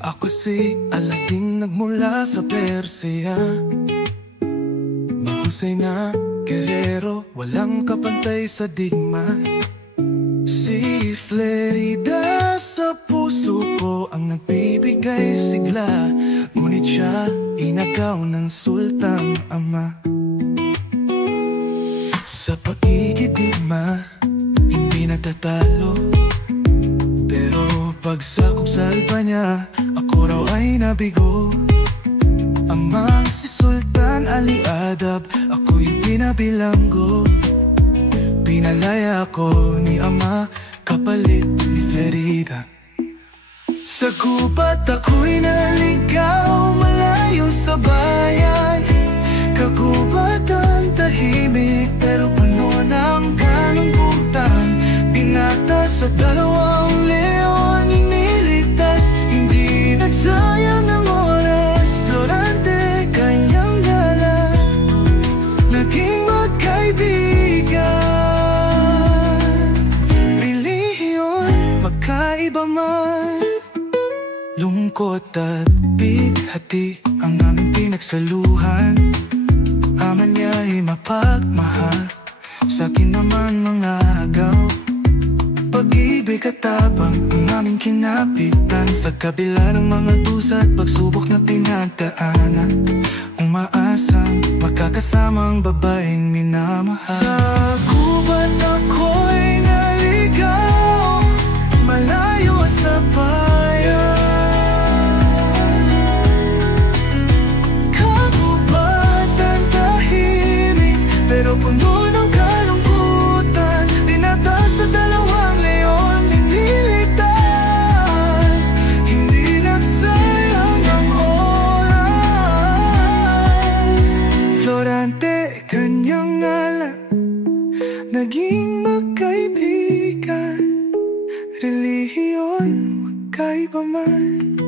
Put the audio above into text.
Ako si Aladdin nagmula sa Persia, mahusay na gerero, walang kapantay sa digma. Si Flerida sa puso ko ang nagbibigay sigla, ngunit siya inagaw ng sultang ama. Sa pagkikidigma, hindi natatalo, pero pagsakop sa alba niya, ako raw ay nabigo. Amang si Sultan Ali Adab, ako'y pinabilanggo. Pinalaya ako ni ama, kapalit ni Flerida. Sa gubat ako'y naligaw, malayo sa bayan. Kagubatan tahimik, pero puno ng kalungkutan. Pinata sa dalawang leon, iniligtas, hindi nagsayang ng oras. Florante, kanyang dala, naging magkaibigan. Relihiyon, magkaiba man, lungkot at bighati ang aming pinagsaluhan. Ama niya ay mapagmahal, sa'kin naman mga agaw. Pag-ibig at tapang ang aming kinapitan, sa kabila ng mga dusa at pagsubok na tinagdaanan. Umaasang makakasama ang babaeng minamahal. Sa gubat ako'y naligaw, malayo sa bayan. Kagubatan tahimik, pero puno ng kalungkutan. Dinata sa dalawang leon, nililigtas, hindi nagsayang ang oras. Florante, kanyang ngalan, naging magkaibigan. Relihiyon, magkaiba man.